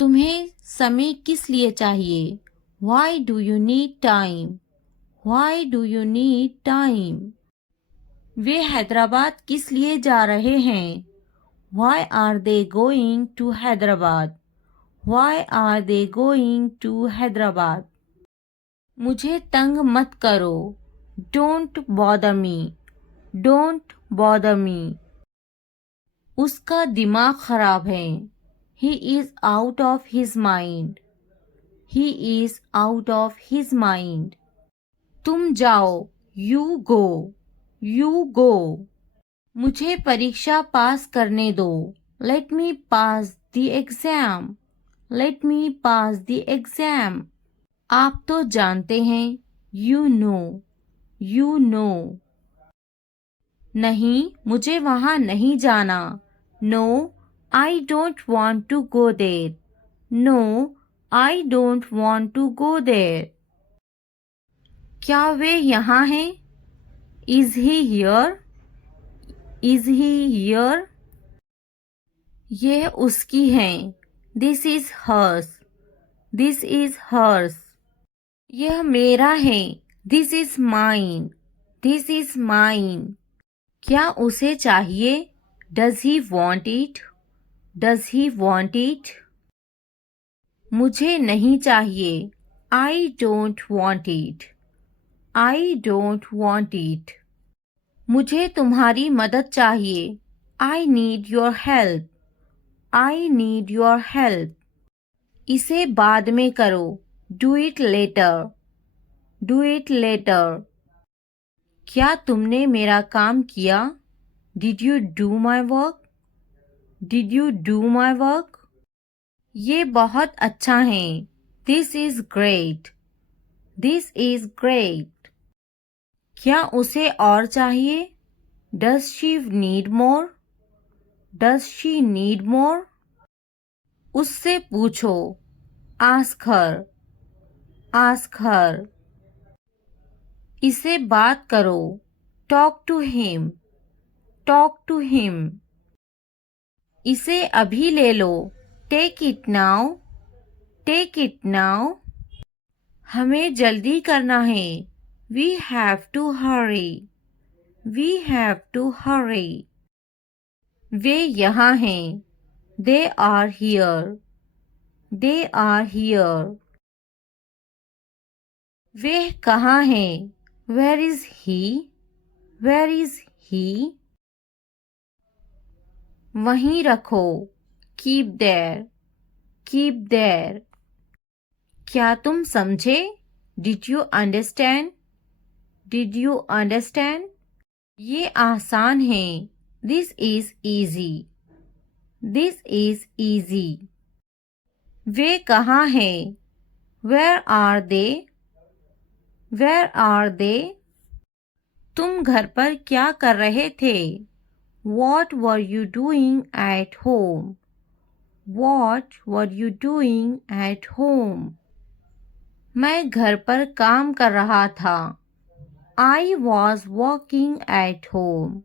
तुम्हें समय किस लिए चाहिए? Why do you need time? Why do you need time? वे हैदराबाद किस लिए जा रहे हैं? Why are they going to Hyderabad? Why are they going to Hyderabad? मुझे तंग मत करो. Don't bother me. Don't bother me. उसका दिमाग खराब है. He is out of his mind. He is out of his mind. तुम जाओ. You go. You go. मुझे परीक्षा पास करने दो. Let me pass the exam. Let me pass the exam. आप तो जानते हैं. You know. You know. नहीं, मुझे वहाँ नहीं जाना. No, I don't want to go there. No, I don't want to go there. क्या वे यहाँ हैं? Is he here? Is he here? यह उसकी है. This is hers. This is hers. यह मेरा है. This is mine. This is mine. क्या उसे चाहिए? Does he want it? Does he want it? मुझे नहीं चाहिए. I don't want it. I don't want it. मुझे तुम्हारी मदद चाहिए. I need your help. I need your help. इसे बाद में करो. Do it later. Do it later. क्या तुमने मेरा काम किया? Did you do my work? Did you do my work? ये बहुत अच्छा है. This is great. This is great. क्या उसे और चाहिए? Does she need more? Does she need more? उससे पूछो. Ask her. Ask her. इसे बात करो. Talk to him. Talk to him. इसे अभी ले लो. Take it now. Take it now. हमें जल्दी करना है. We have to hurry. We have to hurry. वे यहाँ हैं. They are here. They are here. वे कहाँ हैं? Where is he? Where is he? वहीं रखो. Keep there. Keep there. क्या तुम समझे? Did you understand? Did you understand? ये आसान है. This is easy. This is easy. वे कहाँ हैं? Where are they? Where are they? तुम घर पर क्या कर रहे थे? What were you doing at home? What were you doing at home? मैं घर पर काम कर रहा था. I was working at home.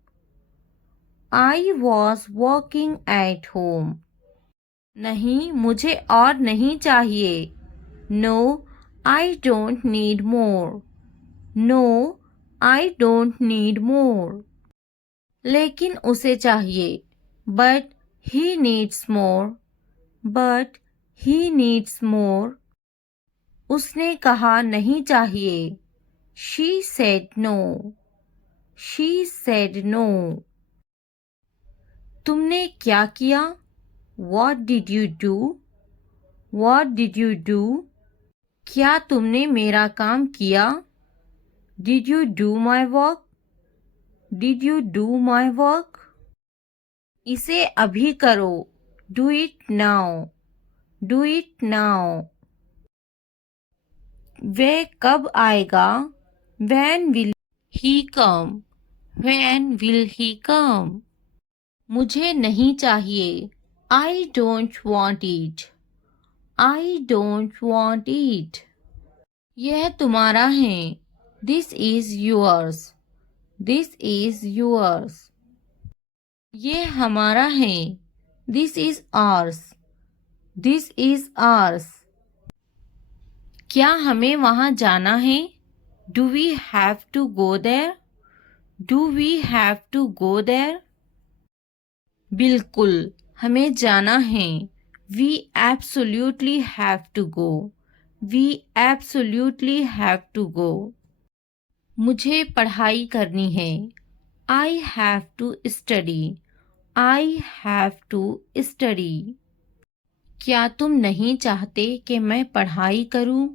I was working at home. नहीं, मुझे और नहीं चाहिए. No, I don't need more. No, I don't need more. लेकिन उसे चाहिए. But he needs more. But he needs more. उसने कहा नहीं चाहिए. She said no. She said no. तुमने क्या किया? What did you do? What did you do? क्या तुमने मेरा काम किया? Did you do my work? Did you do my work? इसे अभी करो. Do it now. Do it now. वह कब आएगा? When will he come? When will he come? मुझे नहीं चाहिए. I don't want it. I don't want it. यह तुम्हारा है. This is yours. This is yours. ये हमारा है. This is ours. This is ours. क्या हमें वहाँ जाना है? Do we have to go there? Do we have to go there? बिल्कुल, हमें जाना है। We absolutely have to go. We absolutely have to go. मुझे पढ़ाई करनी है। I have to study. I have to study. क्या तुम नहीं चाहते कि मैं पढ़ाई करूं?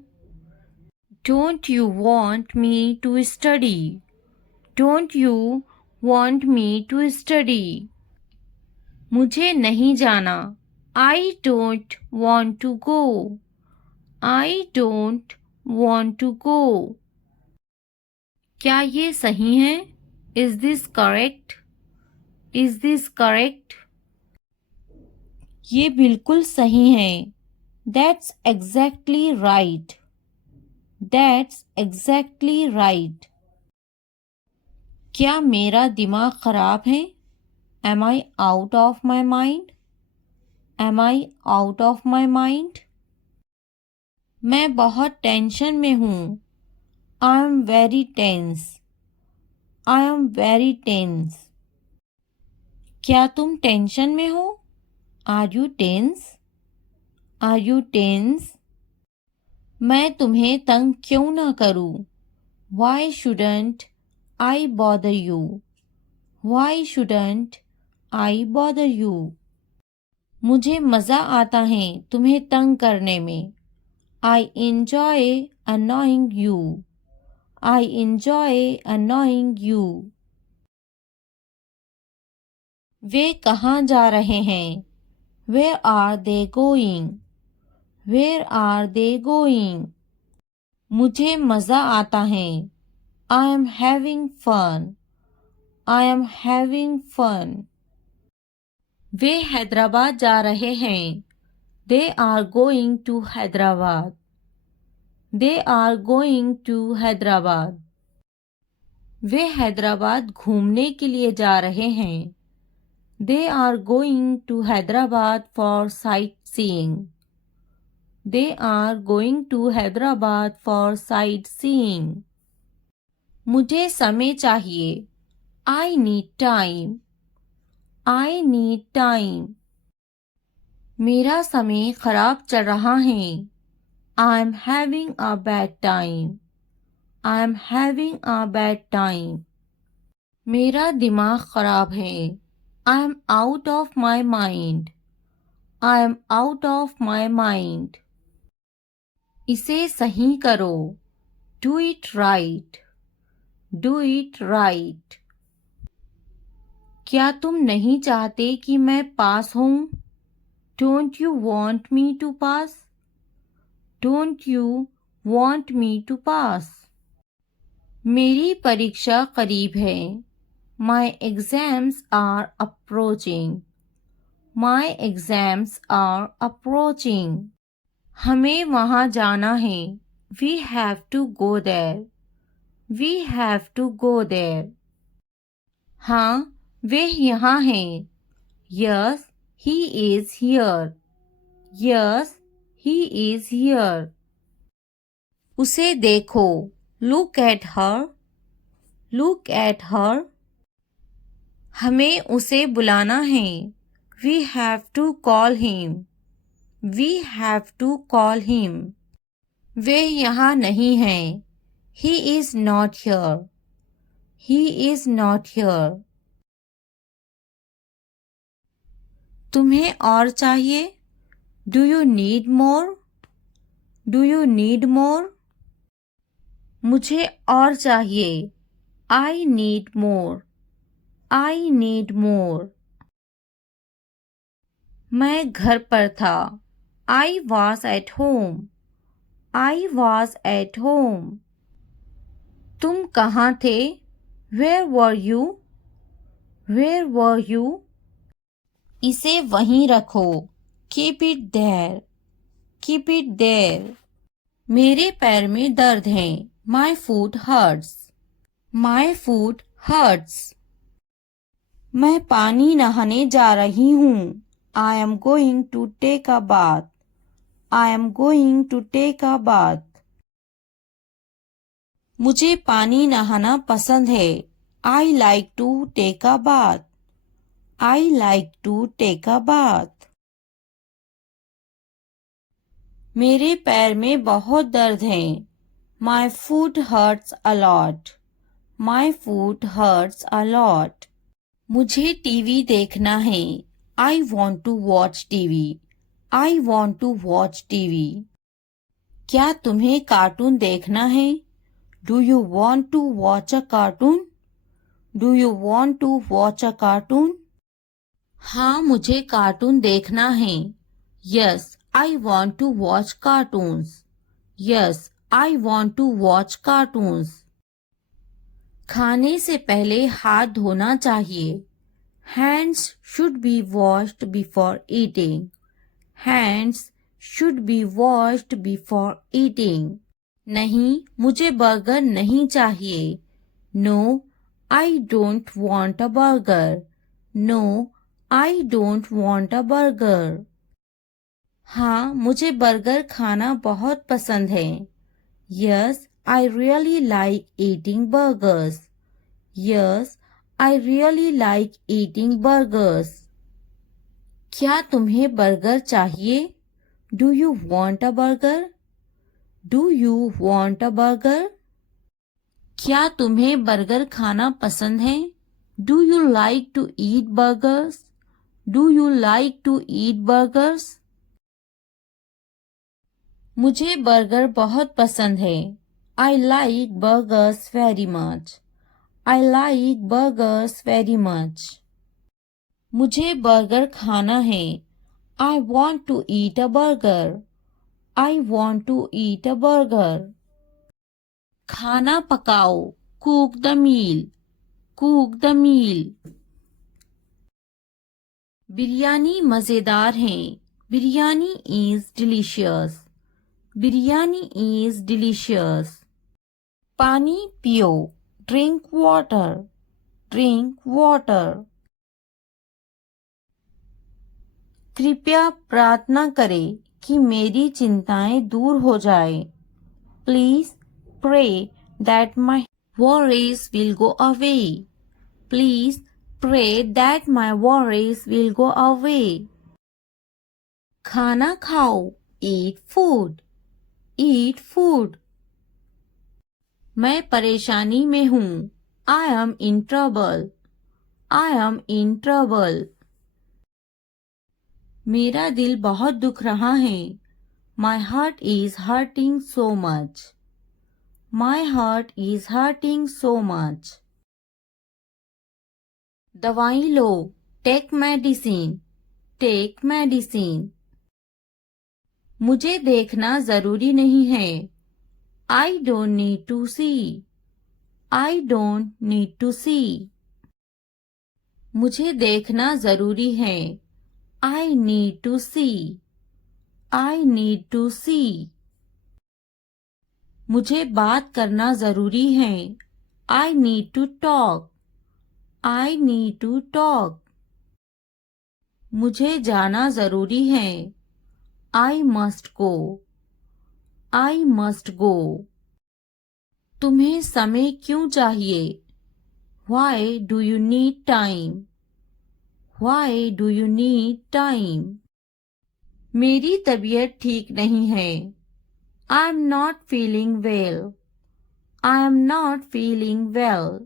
Don't you want me to study? Don't you want me to study? मुझे नहीं जाना। I don't want to go. I don't want to go. क्या ये सही है? Is this correct? Is this correct? ये बिल्कुल सही है। That's exactly right. That's exactly right. क्या मेरा दिमाग खराब है? Am I out of my mind? Am I out of my mind? मैं बहुत टेंशन में हूँ। I am very tense. I am very tense. क्या तुम टेंशन में हो? Are you tense? Are you tense? मैं तुम्हें तंग क्यों ना करूँ? Why shouldn't I bother you? Why shouldn't I bother you? मुझे मज़ा आता है तुम्हें तंग करने में। I enjoy annoying you. I enjoy annoying you. वे कहाँ जा रहे हैं? Where are they going? Where are they going? मुझे मज़ा आता है। I am having fun. I am having fun. वे हैदराबाद जा रहे हैं। They are going to Hyderabad. They are going to Hyderabad. वे हैदराबाद घूमने के लिए जा रहे हैं। They are going to Hyderabad for sightseeing. They are going to Hyderabad for sightseeing. मुझे समय चाहिए। I need time. I need time. मेरा समय खराब चल रहा है। I am having a bad time. I am having a bad time. मेरा दिमाग खराब है। I am out of my mind. I am out of my mind. इसे सही करो। Do it right. Do it right. क्या तुम नहीं चाहते कि मैं पास हूँ? Don't you want me to pass? Don't you want me to pass? मेरी परीक्षा करीब है। My exams are approaching. My exams are approaching. हमें वहाँ जाना है। We have to go there. We have to go there. हाँ, वे यहाँ हैं। Yes, he is here. Yes, he is here. उसे देखो। Look at her. Look at her. हमें उसे बुलाना है। We have to call him. We have to call him. वे यहाँ नहीं हैं। He is not here. He is not here. तुम्हें और चाहिए? Do you need more? Do you need more? मुझे और चाहिए। I need more. I need more. मैं घर पर था। I was at home. I was at home. तुम कहाँ थे? Where were you? Where were you? इसे वहीं रखो। Keep it there. Keep it there. मेरे पैर में दर्द है। My foot hurts. My foot hurts. मैं पानी नहाने जा रही हूँ। I am going to take a bath. I am going to take a bath. मुझे पानी नहाना पसंद है. I like to take a bath. I like to take a bath. मेरे पैर में बहुत दर्द है. My foot hurts a lot. My foot hurts a lot. मुझे टीवी देखना है. I want to watch TV. I want to watch TV. क्या तुम्हें कार्टून देखना है? Do you want to watch a cartoon? Do you want to watch a cartoon? हाँ, मुझे cartoon देखना है. Yes, I want to watch cartoons. Yes, I want to watch cartoons. खाने से पहले हाथ धोना चाहिए. Hands should be washed before eating. Hands should be washed before eating. नहीं, मुझे बर्गर नहीं चाहिए. No, I don't want a burger. No, I don't want a burger. हाँ, मुझे बर्गर खाना बहुत पसंद है. Yes, I really like eating burgers. Yes, I really like eating burgers. क्या तुम्हें बर्गर चाहिए? Do you want a burger? Do you want a burger? क्या तुम्हें बर्गर खाना पसंद है? Do you like to eat burgers? Do you like to eat burgers? मुझे burger बहुत पसंद है. I like burgers very much. I like burgers very much. मुझे बर्गर खाना है. I want to eat a burger. I want to eat a burger. खाना पकाओ. Cook the meal. Cook the meal. Biryani मज़ेदार है. Biryani is delicious. Biryani is delicious. पानी पियो. Drink water. Drink water. कृपया प्रार्थना करें कि मेरी चिंताएं दूर हो जाए. Please pray that my worries will go away. Please pray that my worries will go away. खाना खाओ. Eat food. Eat food. मैं परेशानी में हूँ. I am in trouble. I am in trouble. मेरा दिल बहुत दुख रहा है. My heart is hurting so much. My heart is hurting so much. दवाई लो. Take medicine. Take medicine. मुझे देखना जरूरी नहीं है. I don't need to see. I don't need to see. मुझे देखना जरूरी है. I need to see. I need to see. मुझे बात करना जरूरी है. I need to talk. I need to talk. मुझे जाना जरूरी है. I must go. I must go. तुम्हें समय क्यों चाहिए? Why do you need time? Why do you need time? मेरी तबीयत ठीक नहीं है. I am not feeling well. I am not feeling well.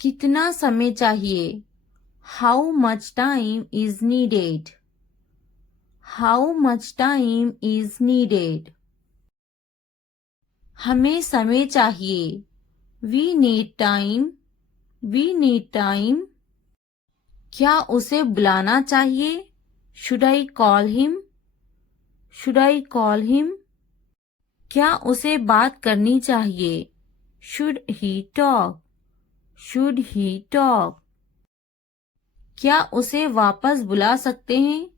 कितना समय चाहिए? How much time is needed? How much time is needed? हमें समय चाहिए. We need time. We need time. क्या उसे बुलाना चाहिए? Should I call him? Should I call him? क्या उसे बात करनी चाहिए? Should he talk? Should he talk? क्या उसे वापस बुला सकते हैं?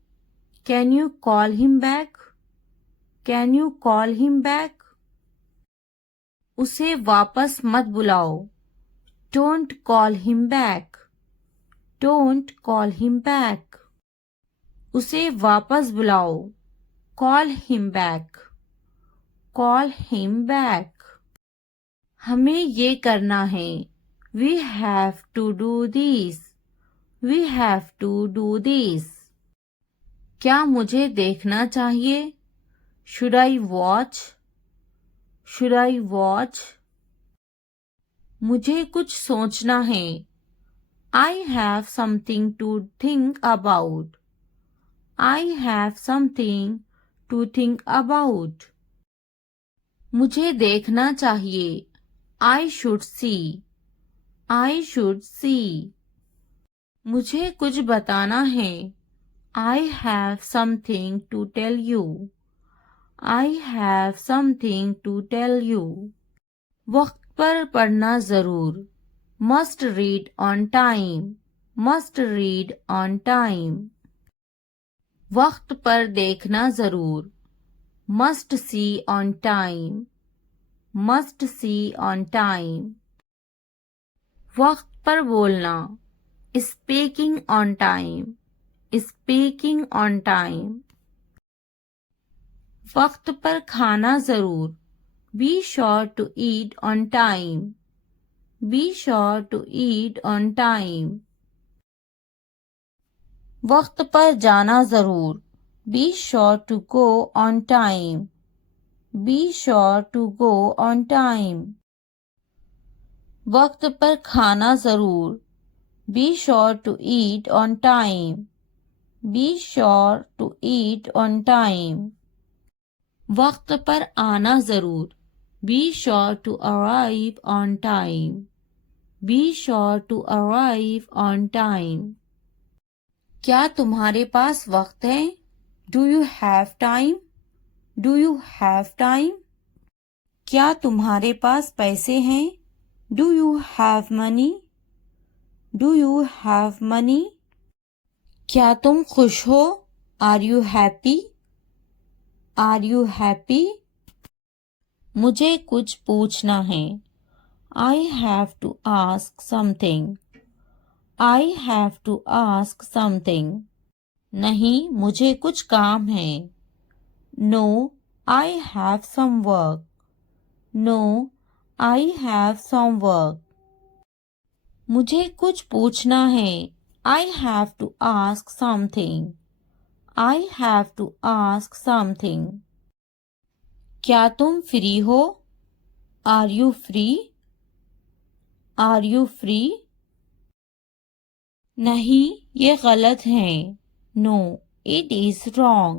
Can you call him back? Can you call him back? उसे वापस मत बुलाओ. Don't call him back. Don't call him back. उसे वापस बुलाओ. Call him back. Call him back. हमें ये करना है. We have to do this. We have to do this. क्या मुझे देखना चाहिए? Should I watch? Should I watch? मुझे कुछ सोचना है. I have something to think about. I have something to think about. मुझे देखना चाहिए. I should see. I should see. मुझे कुछ बताना है. I have something to tell you. I have something to tell you. वक्त पर पढ़ना जरूर. Must read on time. Must read on time. वक्त पर देखना जरूर. Must see on time. Must see on time. वक्त पर बोलना. Speaking on time. Speaking on time. वक्त पर खाना जरूर. Be sure to eat on time. Be sure to eat on time. वक्त पर जाना जरूर. Be sure to go on time. Be sure to go on time. वक्त पर खाना जरूर. Be sure to eat on time. Be sure to eat on time. वक्त पर आना जरूर. Be sure to arrive on time. Be sure to arrive on time. क्या तुम्हारे पास वक्त है? Do you have time? Do you have time? क्या तुम्हारे पास पैसे हैं? Do you have money? Do you have money? क्या तुम खुश हो? Are you happy? Are you happy? मुझे कुछ पूछना है. I have to ask something. I have to ask something. नहीं, मुझे कुछ काम है. No, I have some work. No, I have some work. मुझे कुछ पूछना है. I have to ask something. I have to ask something. क्या तुम फ्री हो? Are you free? Are you free? नहीं, ये गलत है. No, it is wrong.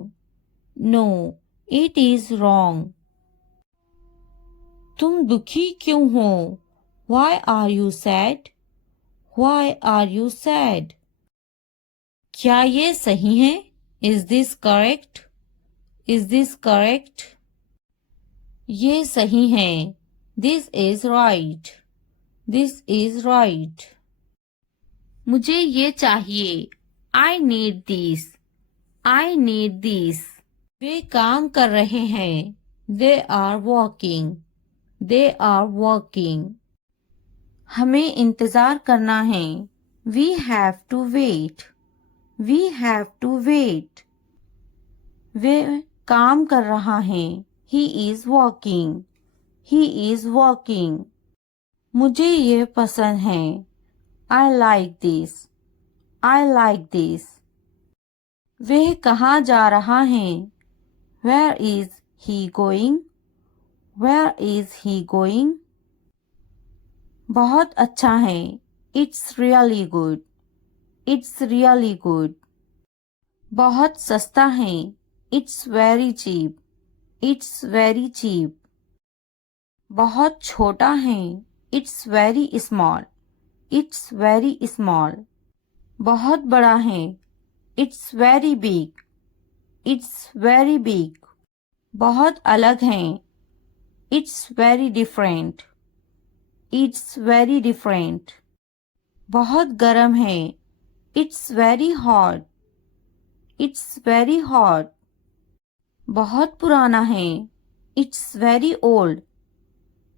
No, it is wrong. तुम दुखी क्यों हो? Why are you sad? Why are you sad? क्या ये सही है? Is this correct? Is this correct? ये सही है. This is right. This is right. मुझे ये चाहिए. I need this. I need this. वे काम कर रहे हैं. They are working. They are working. हमें इंतजार करना है. We have to wait. We have to wait. वे काम कर रहा है. He is working. He is working. मुझे ये पसंद है. I like this. I like this. वह कहाँ जा रहा है? Where is he going? Where is he going? बहुत अच्छा है. It's really good. It's really good. बहुत सस्ता है. It's very cheap. It's very cheap. बहुत छोटा है. It's very small. It's very small. बहुत बड़ा है. It's very big. It's very big. बहुत अलग है. It's very different. It's very different. बहुत गर्म है. It's very hot. It's very hot. बहुत पुराना है. It's very old.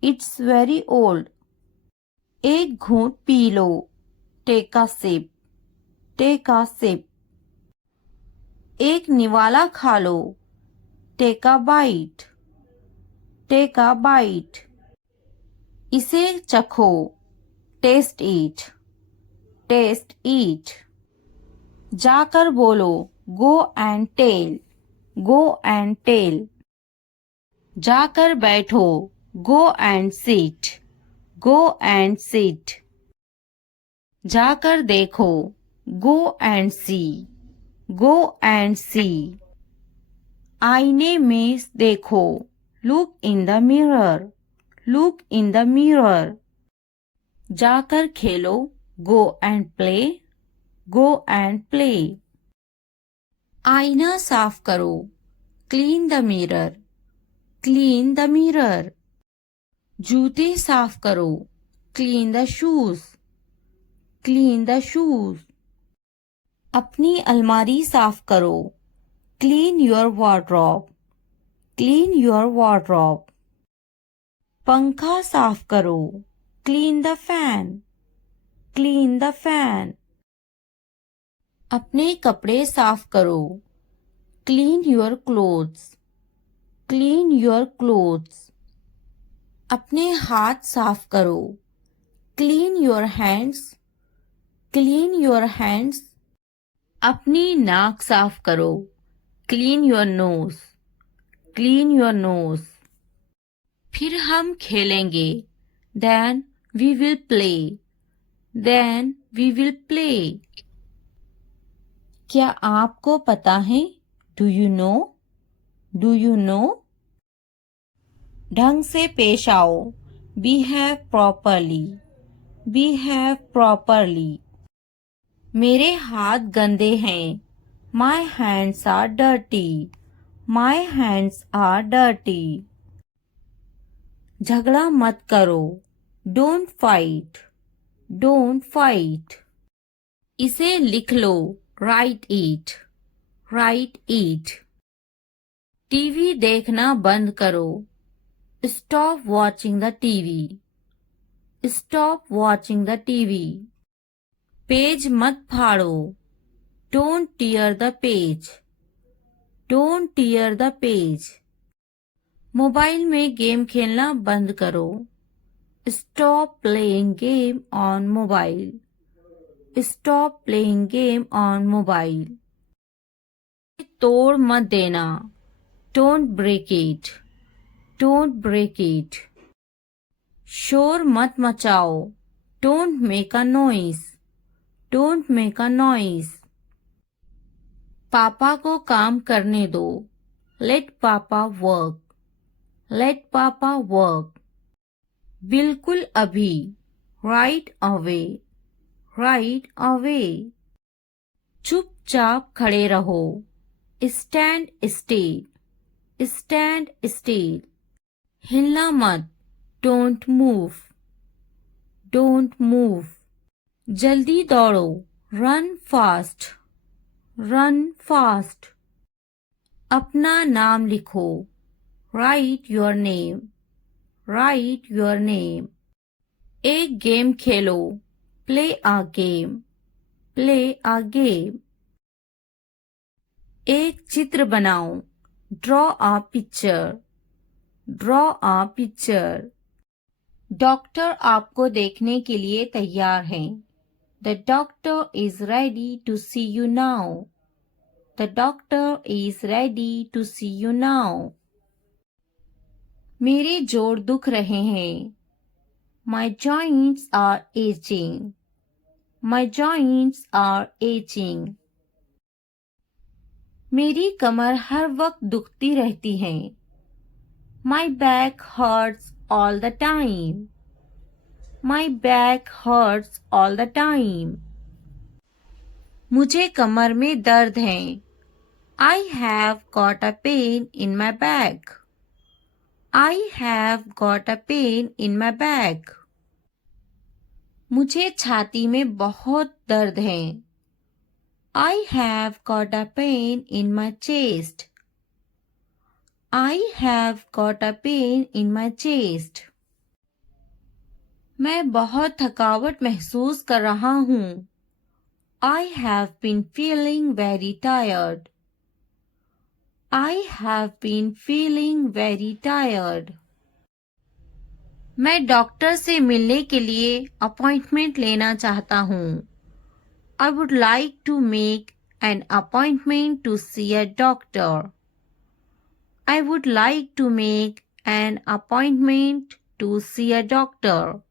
It's very old. एक घूंट पी लो. Take a sip. Take a sip. एक निवाला खा लो। Take a bite. Take a bite. इसे चखो। Taste it. Taste it. जाकर बोलो। Go and tell. Go and tell. जाकर बैठो। Go and sit. Go and sit. जाकर देखो। Go and see. Go and see. आईने में देखो। Look in the mirror. Look in the mirror. जाकर खेलो। Go and play. Go and play. आईना साफ करो। Clean the mirror. Clean the mirror. जूते साफ करो। Clean the shoes. Clean the shoes. अपनी अलमारी साफ करो। Clean your wardrobe. Clean your wardrobe. पंखा साफ करो। Clean the fan. Clean the fan. अपने कपड़े साफ करो। Clean your clothes. Clean your clothes. अपने हाथ साफ करो। Clean your hands. Clean your hands. अपनी नाक साफ करो। Clean your nose. Clean your nose. फिर हम खेलेंगे। Then we will play. Then we will play. क्या आपको पता है? Do you know? Do you know? ढंग से पेश आओ। Behave properly. Behave properly. मेरे हाथ गंदे हैं। My hands are dirty. My hands are dirty. झगड़ा मत करो। Don't fight. Don't fight. इसे लिख लो। Write it. Write it. TV देखना बंद करो। Stop watching the TV. Stop watching the TV. पेज मत फाड़ो। Don't tear the page. Don't tear the page. Mobile में गेम खेलना बंद करो। Stop playing game on mobile. Stop playing game on mobile. तोड़ मत देना। Don't break it. Don't break it. शोर मत मचाओ। Don't make a noise. Don't make a noise. पापा को काम करने दो। लेट पापा वर्क। लेट पापा वर्क। बिल्कुल अभी। Right away. Right away. चुपचाप खड़े रहो। Stand still. Stand still. हिलना मत। Don't move. Don't move. जल्दी दौड़ो। Run fast. Run fast. अपना नाम लिखो। Right your name. Right your name. एक game Khelo. Play a game. Play a game. एक चित्र बनाओ। Draw a picture. Draw a picture. Doctor आपको देखने के लिए तैयार हैं। The doctor is ready to see you now. The doctor is ready to see you now. मेरे जोड़ दुख रहे हैं। My joints are aching. My joints are aching. मेरी कमर हर वक्त दुखती रहती है। My back hurts all the time. My back hurts all the time. मुझे कमर में दर्द है। I have got a pain in my back. I have got a pain in my back. मुझे छाती में बहुत दर्द है। I have got a pain in my chest. I have got a pain in my chest. मैं बहुत थकावट महसूस कर रहा हूँ। I have been feeling very tired. I have been feeling very tired. मैं डॉक्टर से मिलने के लिए अपॉइंटमेंट लेना चाहता हूँ. I would like to make an appointment to see a doctor. I would like to make an appointment to see a doctor.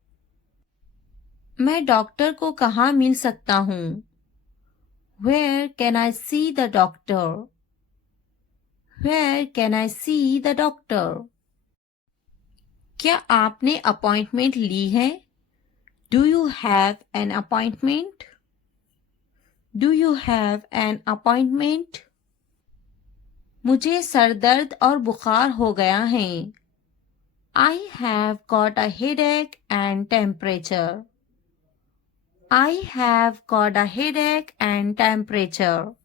मैं doctor को कहाँ मिल सकता हूँ? Where can I see the doctor? Where can I see the doctor? क्या आपने appointment ली है? Do you have an appointment? Do you have an appointment? मुझे sir दर्द और बुखार हो गया है. I have got a headache and temperature. I have got a headache and temperature.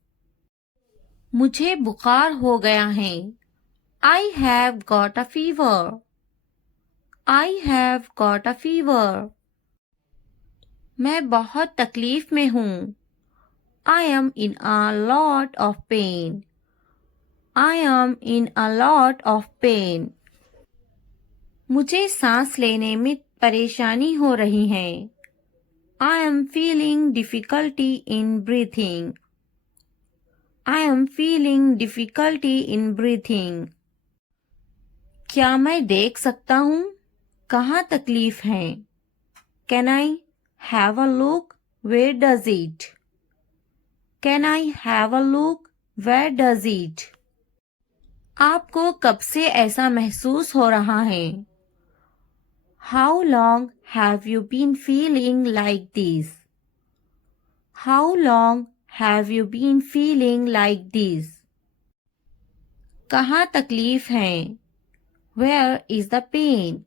मुझे बुखार हो गया है. I have got a fever. I have got a fever. मैं बहुत तकलीफ में हूँ. I am in a lot of pain. I am in a lot of pain. मुझे सांस लेने में परेशानी हो रही है. I am feeling difficulty in breathing. I am feeling difficulty in breathing. क्या मैं देख सकता हूँ? कहाँ तकलीफ है? Can I have a look? Where does it? Can I have a look? Where does it? आपको कब से ऐसा महसूस हो रहा है? How long have you been feeling like this? How long have you been feeling like this? कहाँ तकलीफ है? Where is the pain?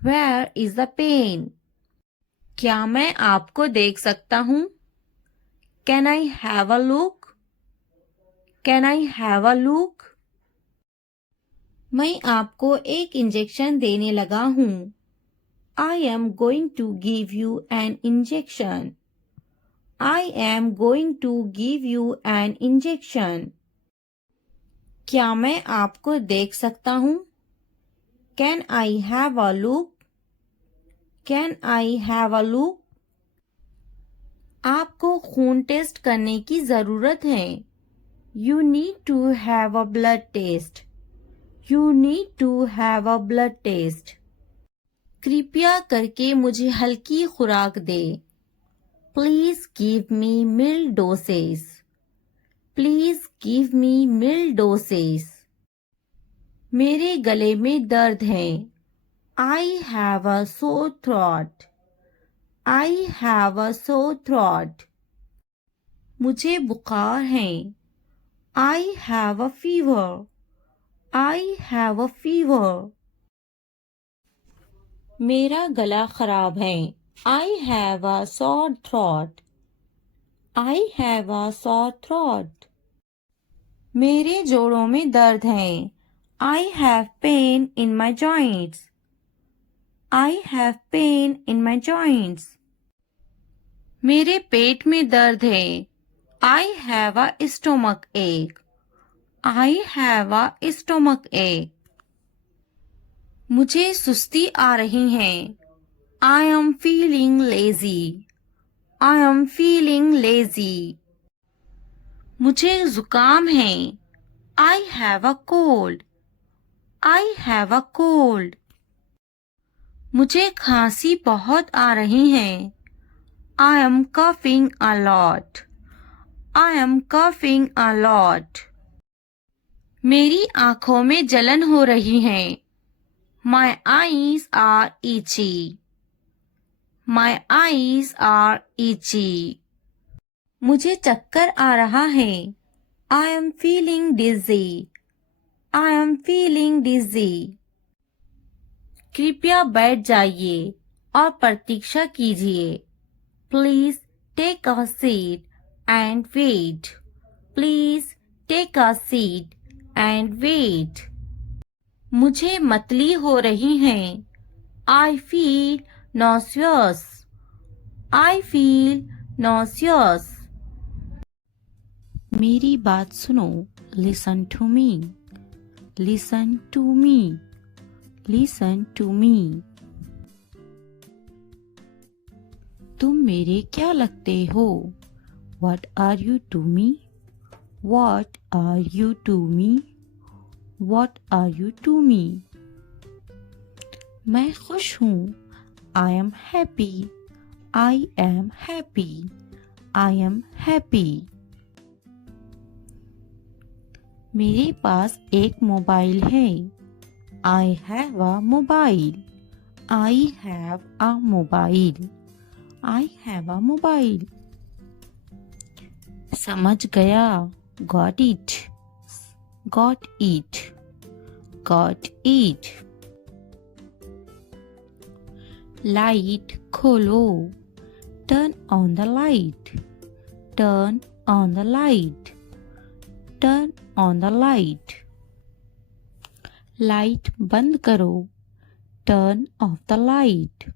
Where is the pain? क्या मैं आपको देख सकता हूँ? Can I have a look? Can I have a look? मैं आपको एक इंजेक्शन देने लगा हूँ. I am going to give you an injection. I am going to give you an injection. क्या मैं आपको देख सकता हूँ? Can I have a look? Can I have a look? आपको खून टेस्ट करने की ज़रूरत है. You need to have a blood test. You need to have a blood test. कृपया करके मुझे हल्की खुराक दे. Please give me mild doses. Please give me mild doses. मेरे गले में दर्द है. I have a sore throat. I have a sore throat. मुझे बुखार है. I have a fever. I have a fever. मेरा गला खराब है. I have a sore throat. I have a sore throat. मेरे जोड़ों में दर्द है. I have pain in my joints. I have pain in my joints. मेरे पेट में दर्द है. I have a stomach ache. I have a stomach ache. मुझे सुस्ती आ रही है. I am feeling lazy. I am feeling lazy. मुझे जुकाम है. I have a cold. I have a cold. मुझे खांसी बहुत आ रही है. I am coughing a lot. I am coughing a lot. मेरी आँखों में जलन हो रही है. My eyes are itchy. My eyes are itchy. मुझे चक्कर आ रहा है. I am feeling dizzy. I am feeling dizzy. कृपया बैठ जाइए और प्रतीक्षा कीजिए. Please take a seat and wait. Please take a seat and wait. मुझे मतली हो रही है. I feel nauseous. I feel nauseous. मेरी बात सुनो. listen to me. Listen to me. Listen to me. तुम मेरे क्या लगते हो? What are you to me? What are you to me? What are you to me? मैं खुश हूँ. I am happy. I am happy. I am happy. मेरे पास एक मोबाइल है. I have a mobile. I have a mobile. I have a mobile. समझ गया. Got it. Got it. Got it. Light खोलो. Turn on the light. Turn on the light. Turn on the light. Light बंद करो. Turn off the light.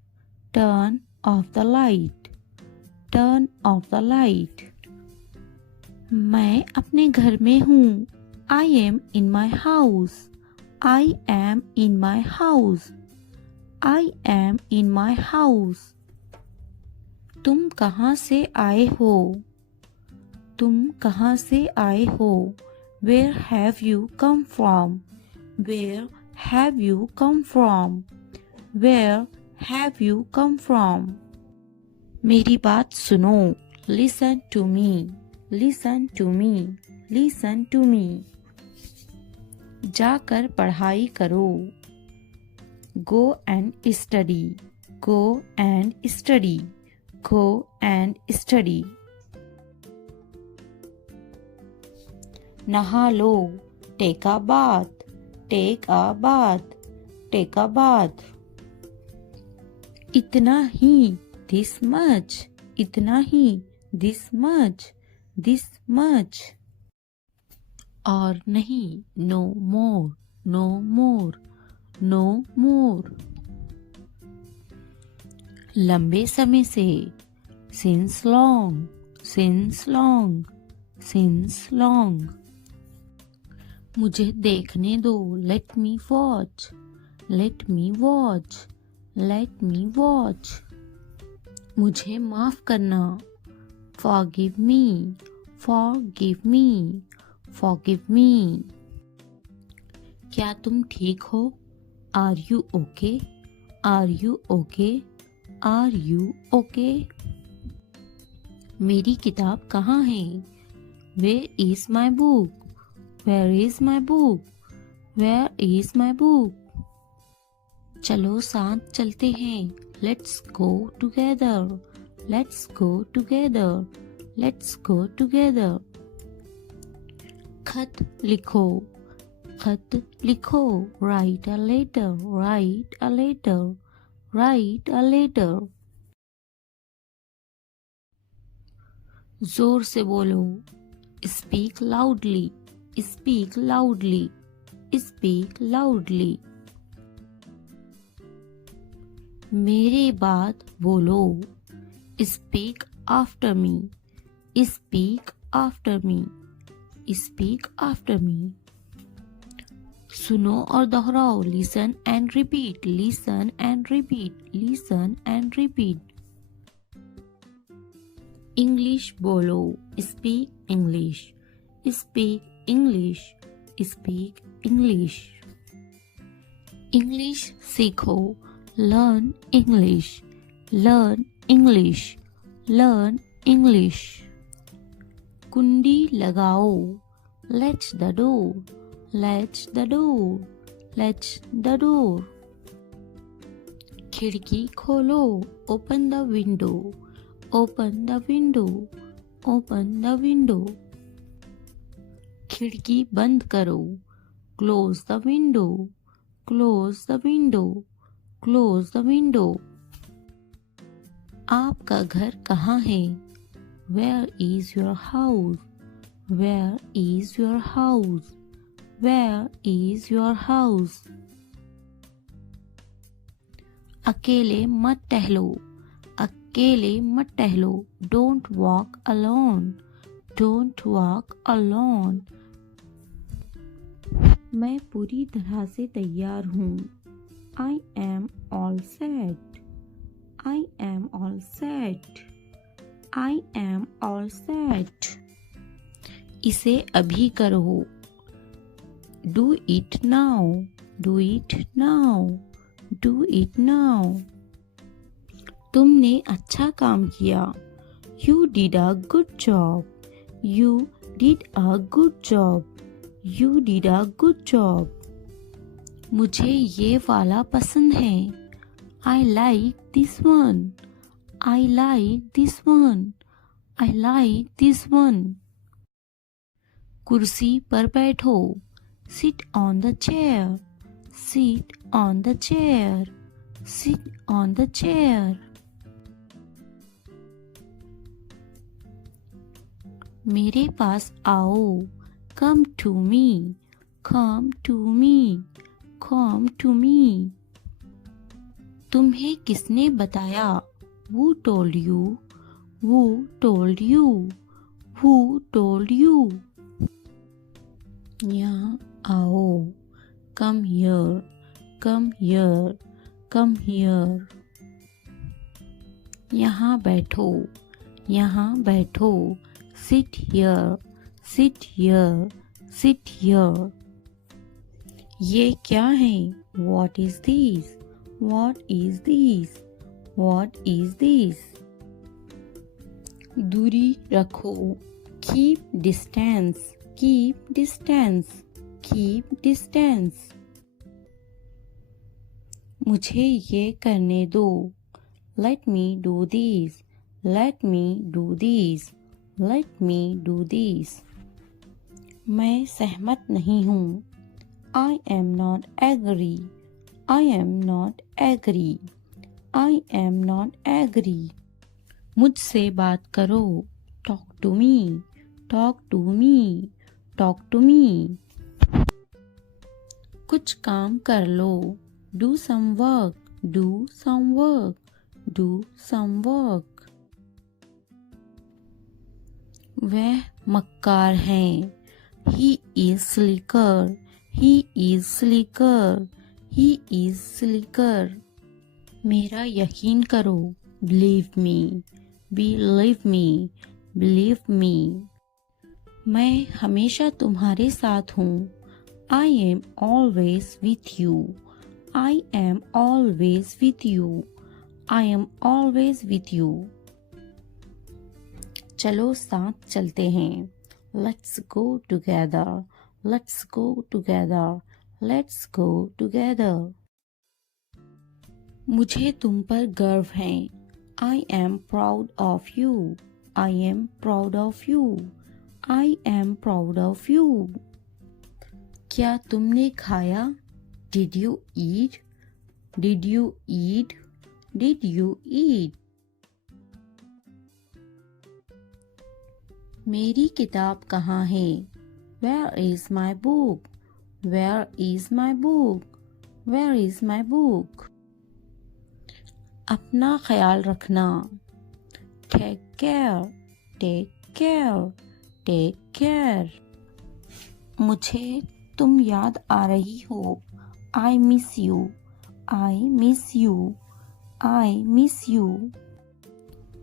Turn off the light. Turn off the light. मैं अपने घर में हूँ. I am in my house. I am in my house. I am in my house. तुम कहाँ से आए हो? तुम कहाँ से आए हो? Where have you come from? Where have you come from? Where have you come from? मेरी बात सुनो. Listen to me. Listen to me. Listen to me. जाकर पढ़ाई करो. Go and study. Go and study. Go and study. नहा लो. Take a bath. Take a bath. Take a bath. इतना ही. This much. इतना ही. This much. This much. और नहीं. No more. No more. No more. लंबे समय से. Since long. Since long. Since long. मुझे देखने दो. Let me watch. Let me watch. Let me watch. मुझे माफ करना. Forgive me. Forgive me. Forgive me. क्या तुम ठीक हो? Are you okay? Are you okay? Are you okay? मेरी किताब कहाँ है? Where is my book? Where is my book? Where is my book? चलो साथ चलते हैं. Let's go together. Let's go together. Let's go together. खत लिखो. खत लिखो. Write a letter. Write a letter. Write a letter. जोर से बोलो. Speak loudly. Speak loudly. Speak loudly. मेरे बाद बोलो. Speak after me. Speak after me. Speak after me. सुनो और दोहराओ. Listen and repeat. Listen and repeat. Listen and repeat. English बोलो. Speak English. Speak English. Speak English. English सीखो. Learn English. Learn English. Learn English. कुंडी लगाओ. Latch the door. Latch the door. Latch the door. खिड़की खोलो. Open the window. Open the window. Open the window. खिड़की बंद करो. Close the window. Close the window. Close the window. आपका घर कहाँ है? Where is your house? Where is your house? Where is your house? अकेले मत टहलो. अकेले मत टहलो. Don't walk alone. Don't walk alone. मैं पूरी तरह से तैयार हूँ। I am all set. I am all set. I am all set. इसे अभी करो। Do it now. Do it now. Do it now. तुमने अच्छा काम किया। You did a good job. You did a good job. You did a good job. मुझे ये वाला पसंद है। I like this one. I like this one. I like this one. कुर्सी पर बैठो। Sit on the chair. Sit on the chair. Sit on the chair. मेरे पास आओ। Come to me. Come to me. Come to me. तुम्हें किसने बताया? Who told you? Who told you? Who told you? यहाँ आओ। Come here. Come here. Come here. यहाँ बैठो। यहाँ बैठो। Sit here. Sit here. Sit here. ये क्या है? What is this? What is this? What is this? दूरी रखो। Keep distance. Keep distance. Keep distance. मुझे ये करने दो। Let me do this. Let me do this. Let me do this. मैं सहमत नहीं हूँ। I am not agree. I am not agree. I am not agree. मुझसे बात करो। Talk to me. Talk to me. Talk to me. कुछ काम कर लो। Do some work. Do some work. Do some work. वह मक्कार हैं। He is slicker. He is slicker. He is slicker. मेरा यकीन करो। Believe me. Believe me. Believe me. मैं हमेशा तुम्हारे साथ हूँ। I am always with you. I am always with you. I am always with you. चलो साथ चलते हैं। Let's go together. Let's go together. Let's go together. मुझे तुम पर गर्व है। I am proud of you. I am proud of you. I am proud of you. क्या तुमने खाया? Did you eat? Did you eat? Did you eat? मेरी किताब कहाँ है? Where is my book? Where is my book? Where is my book? अपना ख्याल रखना। Take care. Take care. Take care. मुझे तुम याद आ रही हो। I miss you. I miss you. I miss you.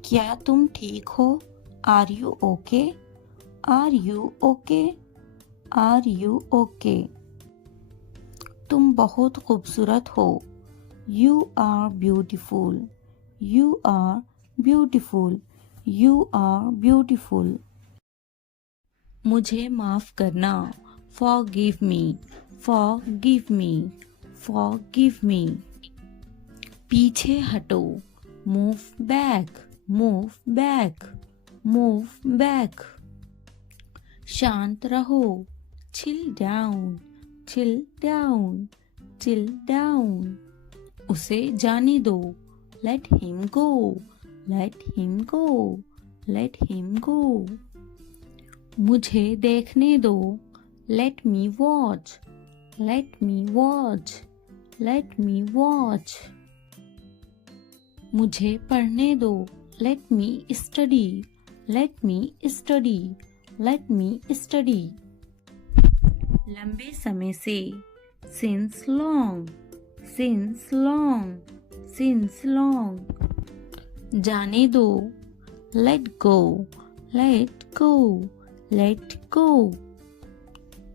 क्या तुम ठीक हो? Are you okay? Are you okay? Are you okay? तुम बहुत खूबसूरत हो। You are beautiful. You are beautiful. You are beautiful. मुझे माफ करना। Forgive me. Forgive me. Forgive me. पीछे हटो। Move back. Move back. Move back. शांत रहो। Chill down. Chill down. Chill down. उसे जाने दो। Let him go. Let him go. Let him go. मुझे देखने दो। Let me watch. Let me watch. Let me watch. मुझे पढ़ने दो। Let me study. Let me study. Let me study. लंबे समय से, since long, since long, since long. जाने दो, let go, let go, let go.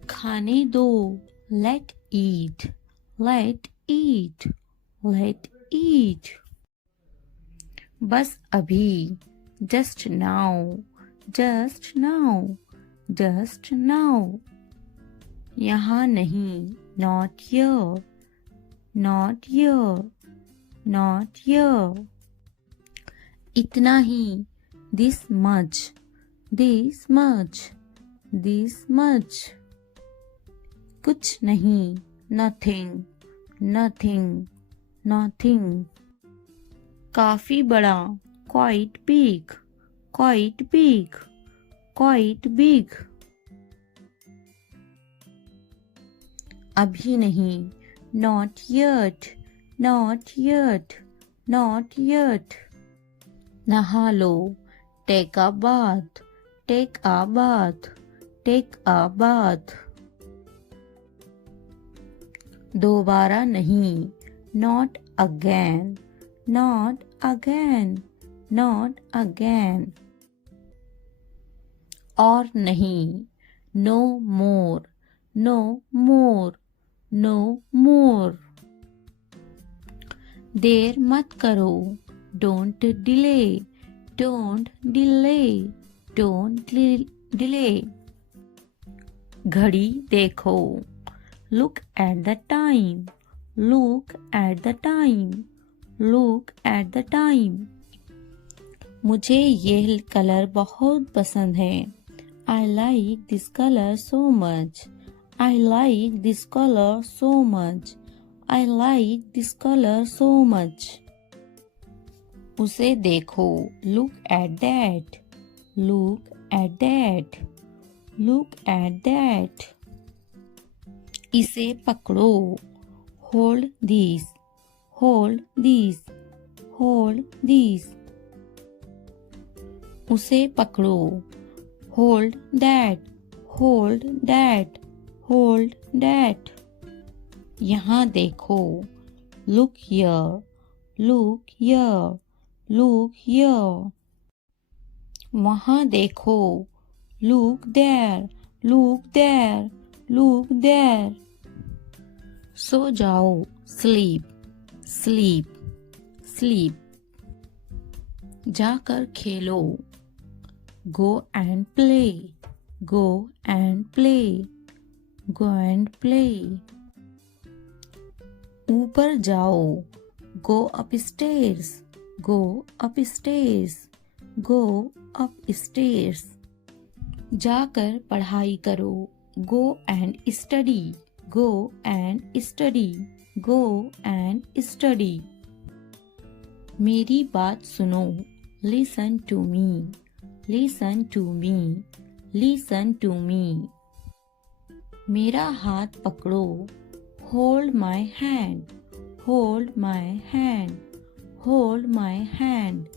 खाने दो, let eat, let eat, let eat. बस अभी, just now, just now, just now. यहाँ नहीं, not here, not here, not here. इतना ही, this much, this much, this much. कुछ नहीं, nothing, nothing, nothing. काफी बड़ा, quite big, quite big, quite big. अभी नहीं, not yet, not yet, not yet. नहा लो, take a bath, take a bath, take a bath. दोबारा नहीं, not again, not again, not again. और नहीं, no more, no more, no more. देर मत करो, don't delay, don't delay, don't delay. घड़ी देखो, look at the time, look at the time, look at the time. मुझे यह कलर बहुत पसंद है. I like this color so much. I like this color so much. I like this color so much. उसे देखो, look at that, look at that, look at that. इसे पकड़ो, hold this, hold this, hold this. उसे पकड़ो, hold that, hold that, hold that. यहाँ देखो, look here, look here, look here. वहाँ देखो, look there, look there, look there. सो जाओ, sleep, sleep, sleep. जाकर खेलो, go and play, go and play, go and play. ऊपर जाओ, go upstairs, go upstairs, go upstairs. जाकर पढ़ाई करो, go and study, go and study, go and study. मेरी बात सुनो, listen to me, listen to me, listen to me. मेरा हाथ पकड़ो, hold my hand, hold my hand, hold my hand.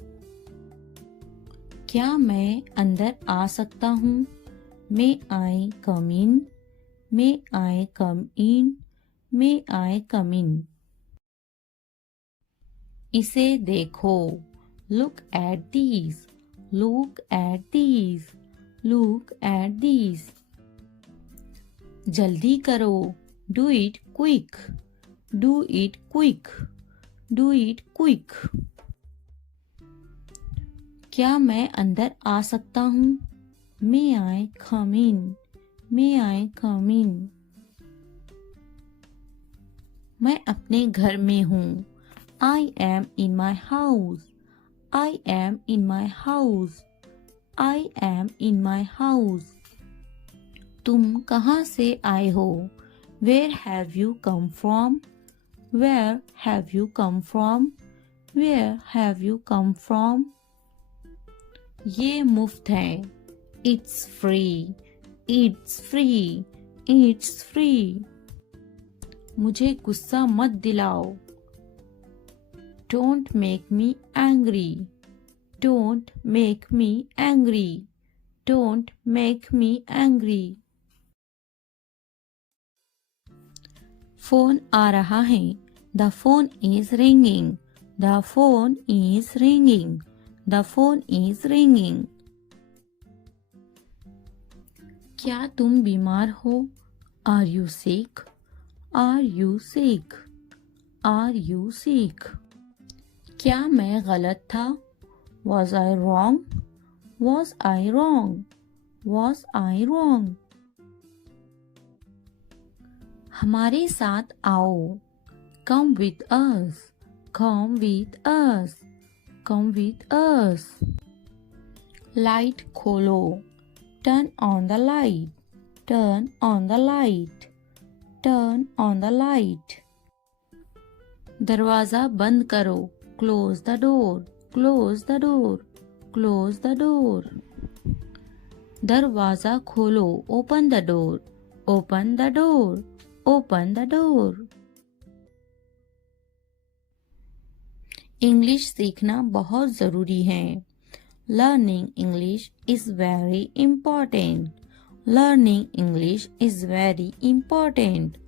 क्या मैं अंदर आ सकता हूँ? May I come in? May I come in? May I come in? इसे देखो, look at these, look at these, look at these. जल्दी करो, do it quick, do it quick, do it quick. क्या मैं अंदर आ सकता हूँ? May I come in? May I come in? मैं अपने घर में हूँ. I am in my house. I am in my house. I am in my house. तुम कहाँ से आए हो? Where have you come from? Where have you come from? Where have you come from? ये मुफ्त है. It's free. It's free. It's free. मुझे गुस्सा मत दिलाओ. Don't make me angry. Don't make me angry. Don't make me angry. Phone आ रहा है। The phone is ringing. The phone is ringing. The phone is ringing. क्या तुम बीमार हो? Are you sick? Are you sick? Are you sick? क्या मैं गलत था? Was I wrong? Was I wrong? Was I wrong? हमारे साथ आओ। Come with us. Come with us. Come with us. Light खोलो। Turn on the light. Turn on the light. Turn on the light. दरवाजा बंद करो। Close the door. Close the door. Close the door. दरवाजा खोलो। Open the door. Open the door. Open the door. English सीखना बहुत ज़रूरी है। Learning English is very important. Learning English is very important.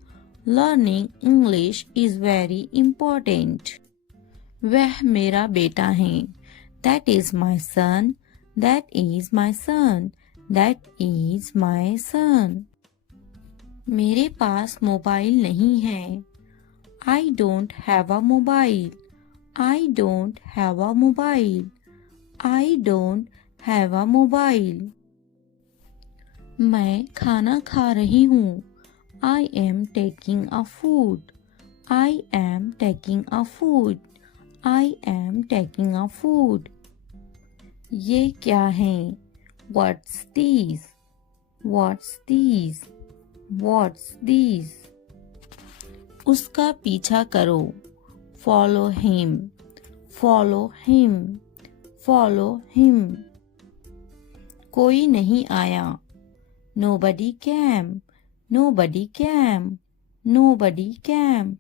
Learning English is very important. वह मेरा बेटा है। That is my son. That is my son. That is my son. मेरे पास मोबाइल नहीं है। I don't have a mobile. I don't have a mobile. I don't have a mobile. मैं खाना खा रही हूँ। I am taking a food. I am taking a food. I am taking a food. ये क्या है? What's this? What's this? What's this? उसका पीछा करो। Follow him. Follow him. Follow him. कोई नहीं आया। Nobody came. Nobody came. Nobody came.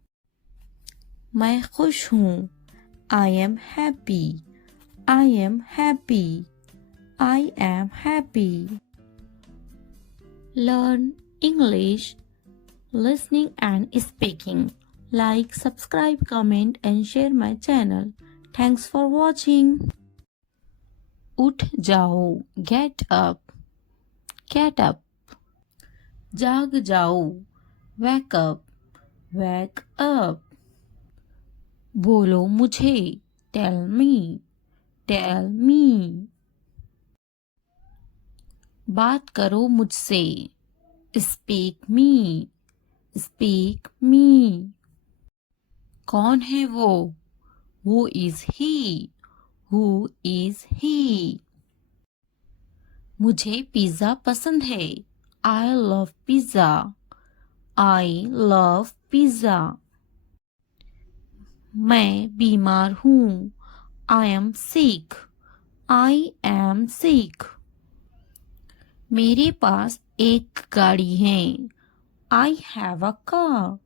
मैं खुश हूँ। I am happy. I am happy. I am happy. Learn English listening and speaking. Like, subscribe, comment and share my channel. Thanks for watching. उठ जाओ। Get up. Get up. जाग जाओ। Wake up. Wake up. बोलो मुझे। Tell me. Tell me. बात करो मुझसे। Speak me. Speak me. कौन है वो? Who is he? Who is he? मुझे पिज़्ज़ा पसंद है। I love pizza. I love pizza. मैं बीमार हूँ। I am sick. I am sick. मेरे पास एक गाड़ी है। I have a car.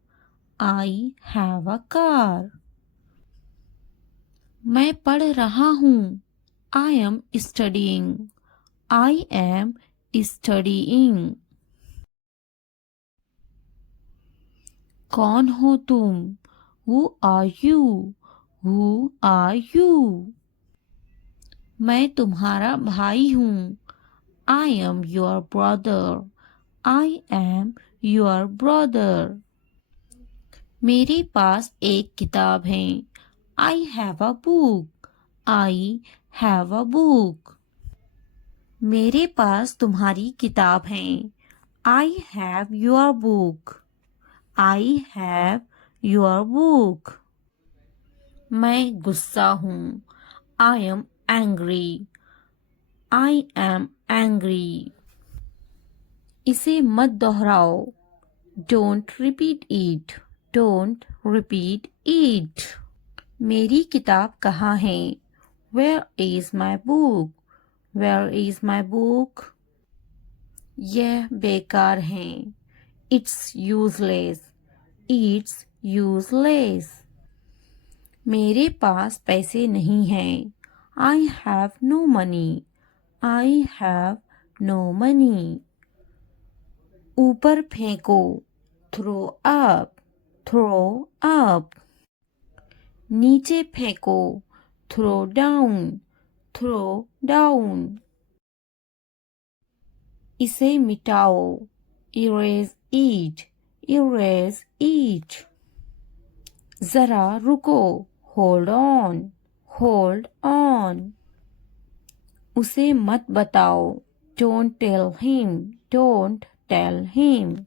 I have a car. मैं पढ़ रहा हूँ। I am studying. I am studying. कौन हो तुम? Who are you? Who are you? मैं तुम्हारा भाई हूँ। I am your brother. I am your brother. मेरे पास एक किताब है। I have a book. I have a book. मेरे पास तुम्हारी किताब है। I have your book. I have your book. मैं गुस्सा हूँ। I am angry. I am angry. इसे मत दोहराओ। Don't repeat it. Don't repeat it. मेरी किताब कहाँ है? Where is my book? Where is my book? यह बेकार है। It's useless. It's useless. मेरे पास पैसे नहीं हैं। I have no money. I have no money. ऊपर फेंको। Throw up. throw up. नीचे फेंको, throw down, throw down. इसे मिटाओ, erase it, erase it. जरा रुको, hold on, hold on. उसे मत बताओ, don't tell him, don't tell him.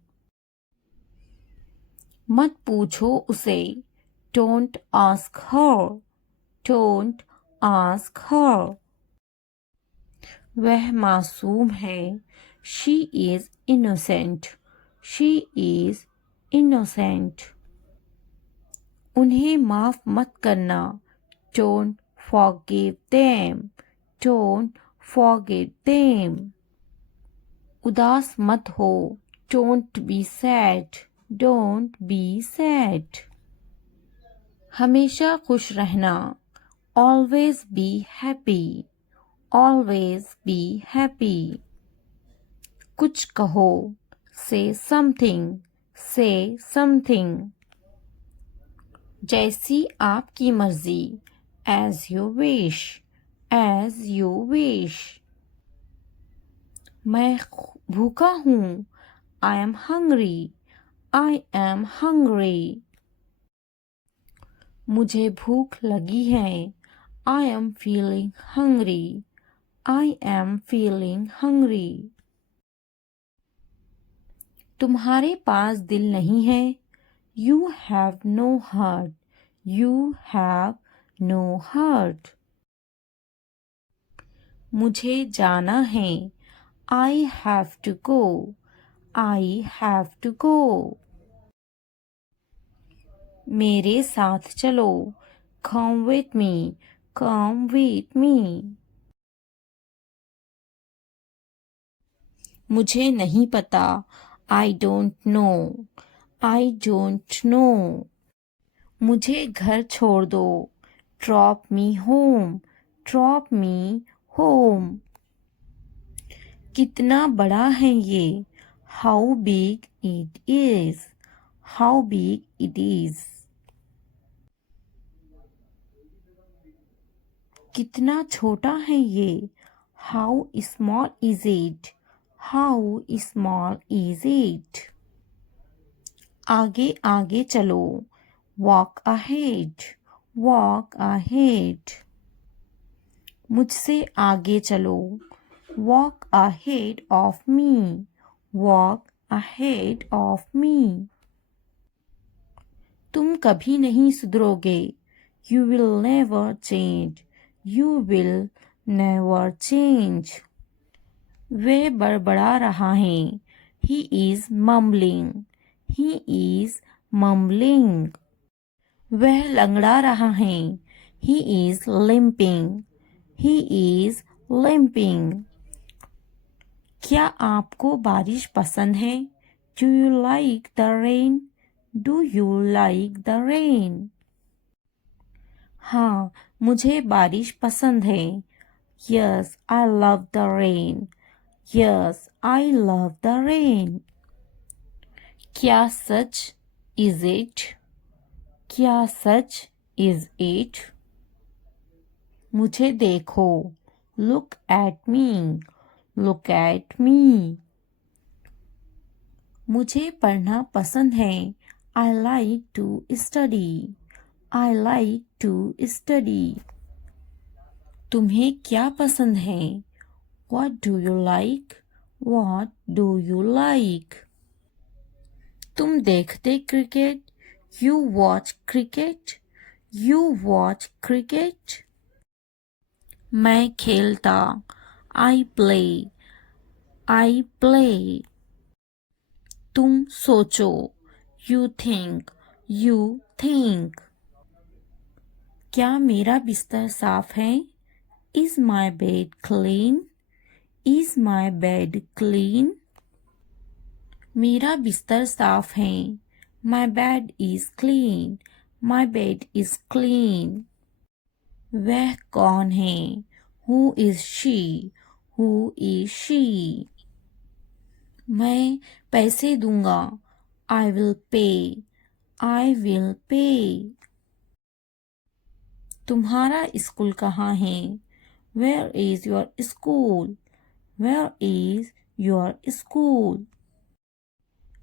मत पूछो उसे, don't ask her, don't ask her. वह मासूम है, she is innocent, she is innocent. उन्हें माफ मत करना, don't forgive them, don't forgive them. उदास मत हो, don't be sad, don't be sad. हमेशा खुश रहना, always be happy, always be happy. कुछ कहो, say something, say something. जैसी आपकी मर्जी, as you wish, as you wish. मैं भूखा हूँ, I am hungry, I am hungry. मुझे भूख लगी है, I am feeling hungry, I am feeling hungry. तुम्हारे पास दिल नहीं है, you have no heart, you have no heart. मुझे जाना है, I have to go, I have to go. मेरे साथ चलो, come with me, come with me. मुझे नहीं पता, I don't know, I don't know. मुझे घर छोड़ दो, drop me home, drop me home. कितना बड़ा है ये, how big it is, how big it is. कितना छोटा है ये, how small is it, how small is it. आगे आगे चलो, walk ahead, walk ahead. मुझसे आगे चलो, walk ahead of me, walk ahead of me. तुम कभी नहीं सुधरोगे, you will never change, you will never change. वे बड़बड़ा रहा है, he is mumbling, he is mumbling. वह लंगड़ा रहा है, he is limping, he is limping. क्या आपको बारिश पसंद है, do you like the rain, do you like the rain. हाँ, मुझे बारिश पसंद है, yes, I love the rain, yes, I love the rain. क्या सच, is it, क्या सच, is it. मुझे देखो, look at me, look at me. मुझे पढ़ना पसंद है, I like to study, I like to study. तुम्हें क्या पसंद है, what do you like, what do you like. तुम देखते cricket, you watch cricket, you watch cricket. मैं खेलता, I play, I play. तुम सोचो, you think, you think. क्या मेरा बिस्तर साफ है, is my bed clean, is my bed clean. मेरा बिस्तर साफ है, my bed is clean, my bed is clean. वह कौन है, who is she, who is she. मैं पैसे दूंगा, I will pay, I will pay. तुम्हारा स्कूल कहाँ है? Where is your school? Where is your school?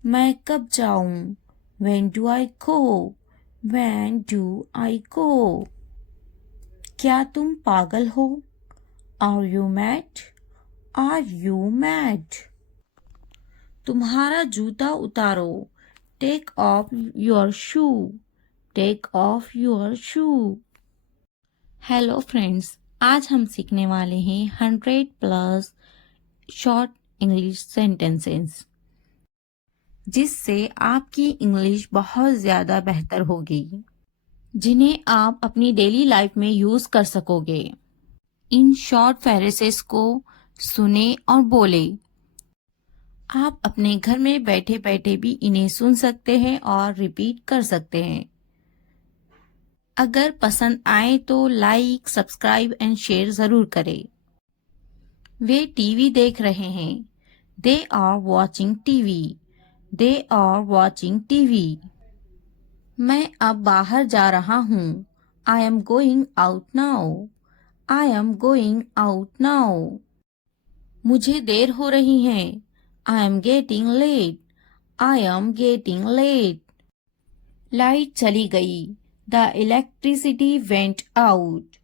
मैं कब जाऊं? When do I go? When do I go? क्या तुम पागल हो? Are you mad? Are you mad? तुम्हारा जूता उतारो. Take off your shoe. Take off your shoe. Hello friends, आज हम सीखने वाले हैं 100 प्लस शॉर्ट इंग्लिश सेंटेंसेस, जिससे आपकी इंग्लिश बहुत ज़्यादा बेहतर होगी, जिन्हें आप अपनी डेली लाइफ में यूज़ कर सकोगे। इन शॉर्ट फ्रेजेस को सुने और बोले। आप अपने घर में बैठे बैठे भी इन्हें सुन सकते हैं और रिपीट कर सकते हैं। अगर पसंद आए तो लाइक, सब्सक्राइब एंड शेयर ज़रूर करें। वे टीवी देख रहे हैं। They are watching TV. They are watching TV. मैं अब बाहर जा रहा हूँ। I am going out now. I am going out now. मुझे देर हो रही है। I am getting late. I am getting late. Light चली गई। The electricity went out.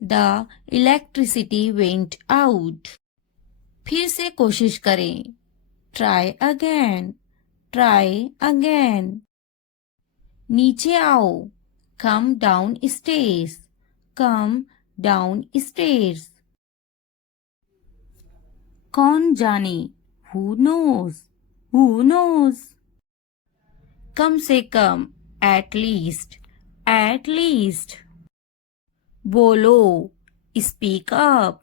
The electricity went out. फिर से कोशिश करें। Try again. Try again. नीचे आओ। Come downstairs. Come downstairs. कौन जाने? Who knows? Who knows? कम से कम। At least. At least. बोलो। Speak up.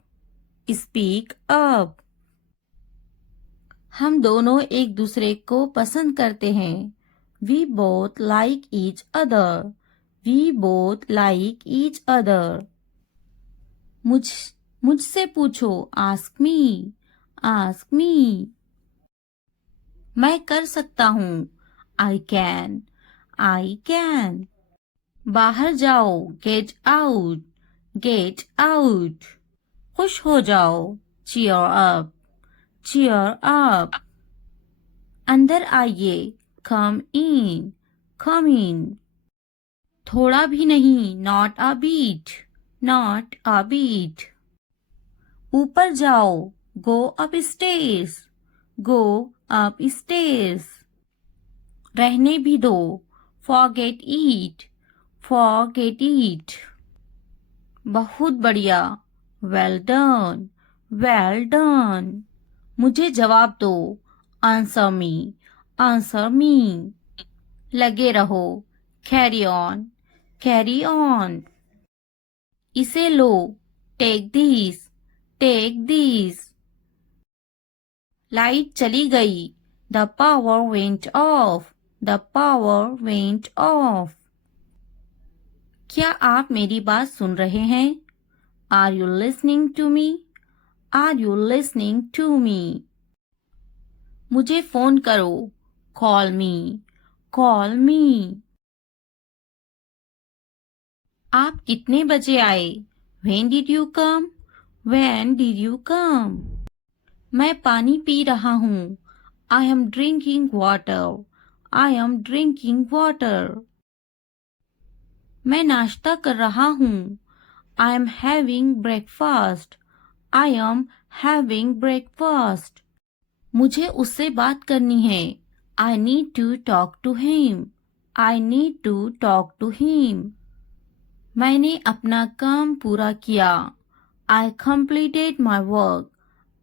Speak up. हम दोनों एक दूसरे को पसंद करते हैं। We both like each other. We both like each other. मुझसे पूछो। Ask me. Ask me. मैं कर सकता हूँ। I can. I can. बाहर जाओ। Get out. Get out. खुश हो जाओ। Cheer up. Cheer up. अंदर आइए। Come in. Come in. थोड़ा भी नहीं। Not a bit. Not a bit. ऊपर जाओ। Go upstairs. Go upstairs. रहने भी दो। Forget it. Forget it. बहुत बढ़िया। Well done. Well done. मुझे जवाब दो। Answer me. Answer me. लगे रहो। Carry on. Carry on. इसे लो। Take this. Take this. Light चली गई। The power went off. The power went off. क्या आप मेरी बात सुन रहे हैं? Are you listening to me? Are you listening to me? मुझे फोन करो। Call me. Call me. आप कितने बजे आए? When did you come? When did you come? मैं पानी पी रहा हूँ। I am drinking water. I am drinking water. मैं नाश्ता कर रहा हूँ। I am having breakfast. I am having breakfast. मुझे उससे बात करनी है। I need to talk to him. I need to talk to him. मैंने अपना काम पूरा किया। I completed my work.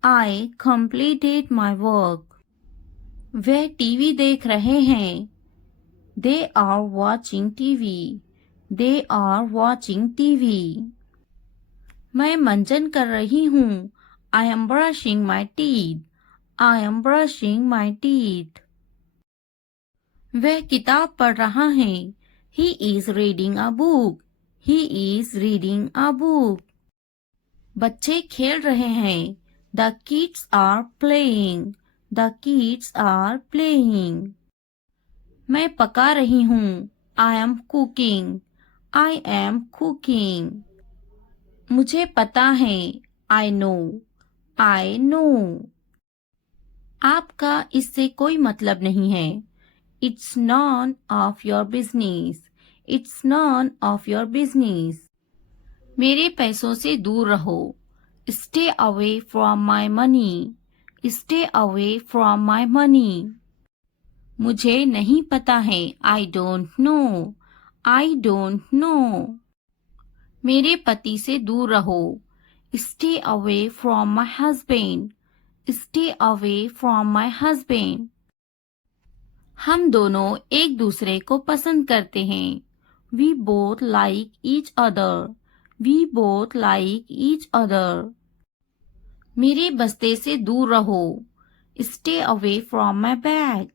I completed my work. Way TV देख रहे हैं। They are watching TV. They are watching TV. मैं मंजन कर रही हूँ। I am brushing my teeth. I am brushing my teeth. वह किताब पढ़ रहा है। He is reading a book. He is reading a book. बच्चे खेल रहे हैं। The kids are playing. The kids are playing. मैं पका रही हूँ. I am cooking. I am cooking. मुझे पता है. I know. I know. आपका इससे कोई मतलब नहीं है. It's none of your business. It's none of your business. मेरे पैसों से दूर रहो. Stay away from my money. Stay away from my money. मुझे नहीं पता है. I don't know. I don't know. मेरे पति से दूर रहो. Stay away from my husband. Stay away from my husband. हम दोनों एक दूसरे को पसंद करते हैं. We both like each other. We both like each other. मेरे बस्ते से दूर रहो. Stay away from my bag.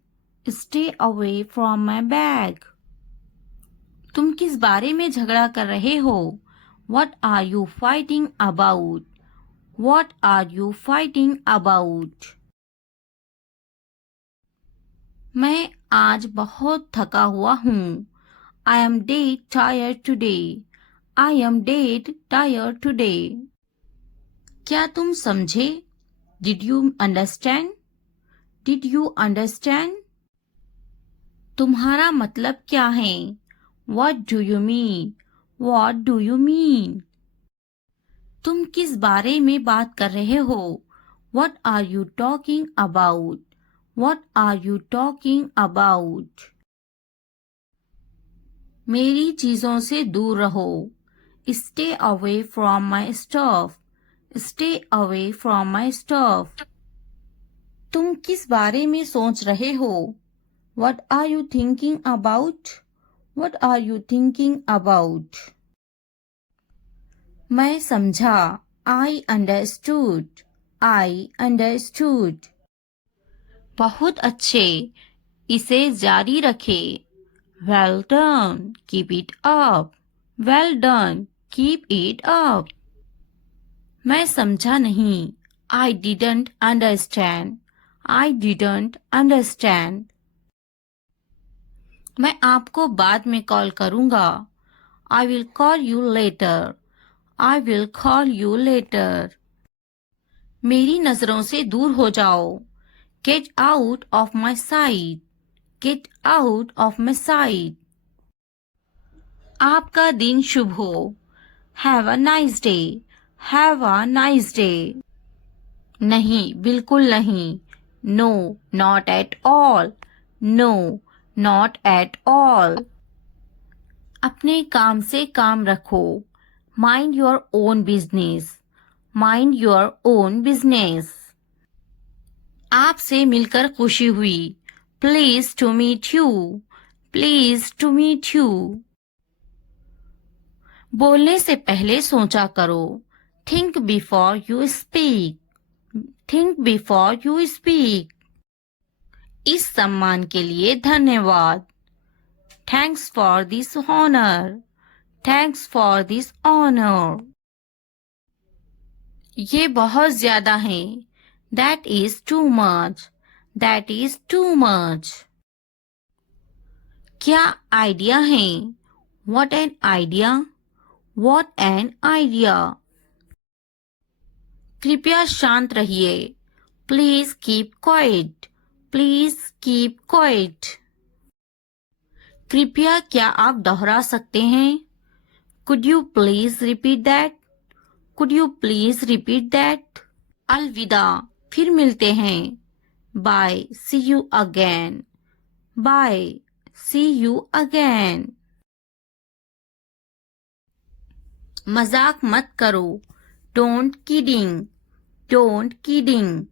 Stay away from my bag. तुम किस बारे में झगड़ा कर रहे हो? What are you fighting about? What are you fighting about? मैं आज बहुत थका हुआ हूँ. I am dead tired today. I am dead tired today. क्या तुम समझे? Did you understand? Did you understand? तुम्हारा मतलब क्या है? What do you mean? What do you mean? तुम किस बारे में बात कर रहे हो? What are you talking about? What are you talking about? मेरी चीजों से दूर रहो. Stay away from my stuff. Stay away from my stuff. तुम किस बारे में सोच रहे हो? What are you thinking about? What are you thinking about? मैं समझा. I understood. I understood. बहुत अच्छे. इसे जारी रखे. Well done. Keep it up. Well done. Keep it up. मैं समझा नहीं. I didn't understand. I didn't understand. मैं आपको बाद में कॉल करूँगा. I will call you later. I will call you later. मेरी नजरों से दूर हो जाओ. Get out of my sight. Get out of my sight. आपका दिन शुभ हो. Have a nice day. Have a nice day. नहीं, बिल्कुल नहीं. No, not at all. No, not at all. अपने काम से काम रखो. Mind your own business. Mind your own business. आपसे मिलकर खुशी हुई. Pleased to meet you. Pleased to meet you. बोलने से पहले सोचा करो. Think before you speak. Think before you speak. इस सम्मान के लिए धन्यवाद. Thanks for this honor. Thanks for this honor. ये बहुत ज्यादा है. That is too much. That is too much. क्या आइडिया है? What an idea. What an idea. कृपया शांत रहिए. Please keep quiet. Please keep quiet. कृपया क्या आप दोहरा सकते हैं? Could you please repeat that? Could you please repeat that? अलविदा, फिर मिलते हैं. Bye, see you again. Bye, see you again. मजाक मत करो. Don't kidding. Don't kidding.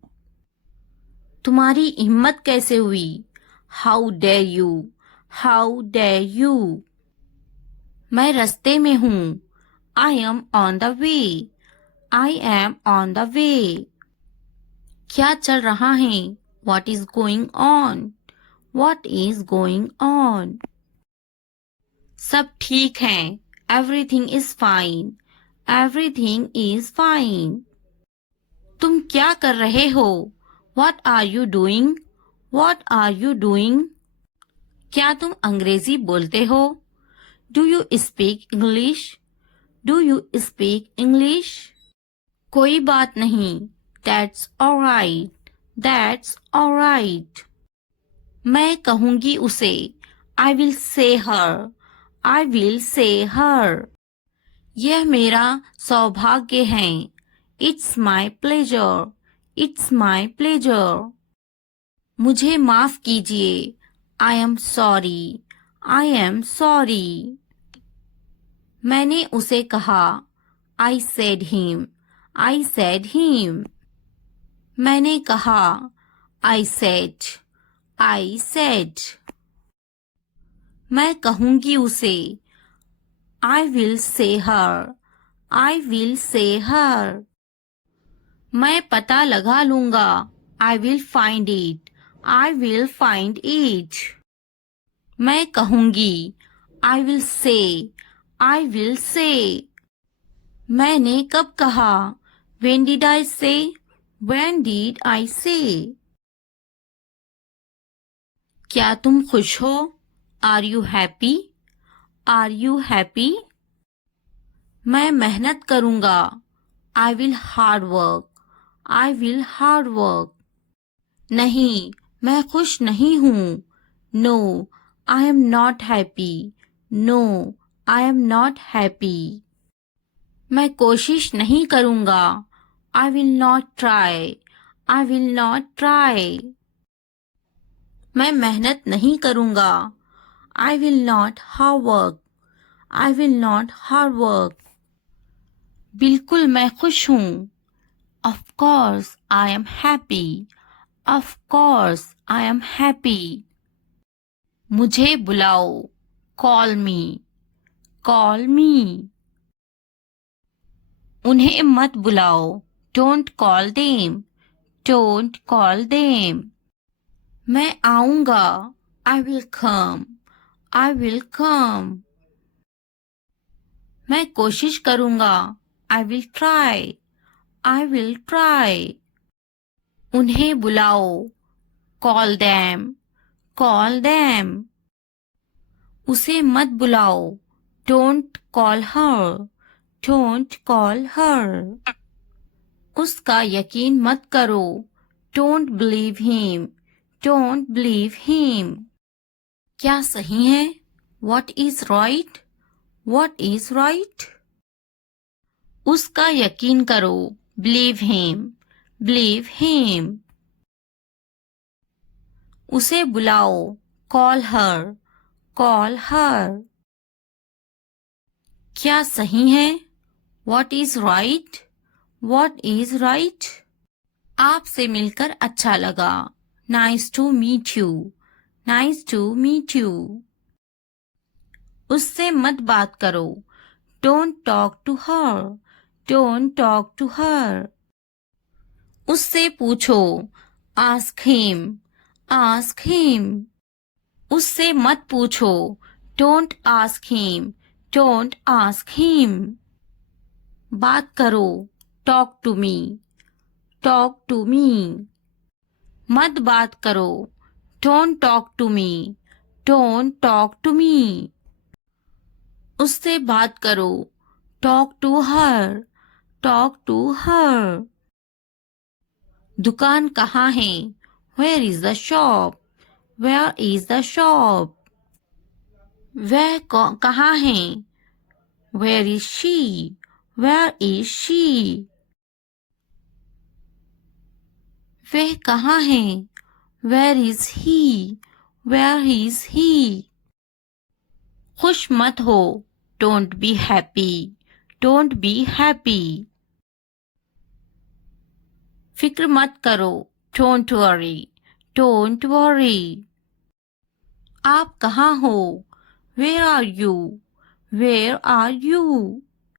तुम्हारी हिम्मत कैसे हुई? How dare you? How dare you? मैं रास्ते में हूँ. I am on the way. I am on the way. क्या चल रहा है? What is going on? What is going on? सब ठीक है. Everything is fine. Everything is fine. तुम क्या कर रहे हो? What are you doing? What are you doing? क्या तुम अंग्रेजी बोलते हो? Do you speak English? Do you speak English? कोई बात नहीं। That's alright. That's alright. मैं कहूंगी उसे। I will say her. I will say हर। यह मेरा सौभाग्य है। It's my pleasure. It's my pleasure. मुझे माफ कीजिए। I am sorry. I am sorry. मैंने उसे कहा। I said him. I said him. मैंने कहा। I said. I said. मैं कहूंगी उसे। I will say her. I will say हर। मैं पता लगा लूंगा। I will find it. I will find it. मैं कहूंगी। I will say. I will say. मैंने कब कहा? When did I say? When did I say? क्या तुम खुश हो? Are you happy? Are you happy? मैं मेहनत करूंगा। I will hard work. I will hard work. नहीं, मैं खुश नहीं हूँ। No, I am not happy. No, I am not happy. मैं कोशिश नहीं करूंगा। I will not try. I will not try. मैं मेहनत नहीं करूंगा। I will not hard work. I will not hard work. बिल्कुल मैं खुश हूँ। Of course I am happy. Of course I am happy. मुझे बुलाओ। Call me. Call me. उन्हें मत बुलाओ। Don't call them. Don't call them. मैं आऊंगा। I will come. I will come. मैं कोशिश करूंगा। I will try. I will try. उन्हें बुलाओ। Call them. Call them. उसे मत बुलाओ। Don't call her. Don't call her. उसका यकीन मत करो। Don't believe him. Don't believe him. क्या सही है? What is right? What is right? उसका यकीन करो। Believe him. Believe him. उसे बुलाओ। Call her. Call her. क्या सही है? What is right? What is right? आपसे मिलकर अच्छा लगा। Nice to meet you. Nice to meet you. उससे मत बात करो। Don't talk to her. Don't talk to her. उससे पूछो। Ask him. Ask him. उससे मत पूछो। Don't ask him. Don't ask him. बात करो। Talk to me. Talk to me. मत बात करो। Don't talk to me. Don't talk to me. उससे बात करो। Talk to her. Talk to her. दुकान कहाँ है? Where is the shop? Where is the shop? वह कहाँ है? Where is she? Where is she? वह कहाँ है? Where is he? Where is he? खुश मत हो। Don't be happy. Don't be happy. फिक्र मत करो। Don't worry. Don't worry. आप कहाँ हो? Where are you? Where are you?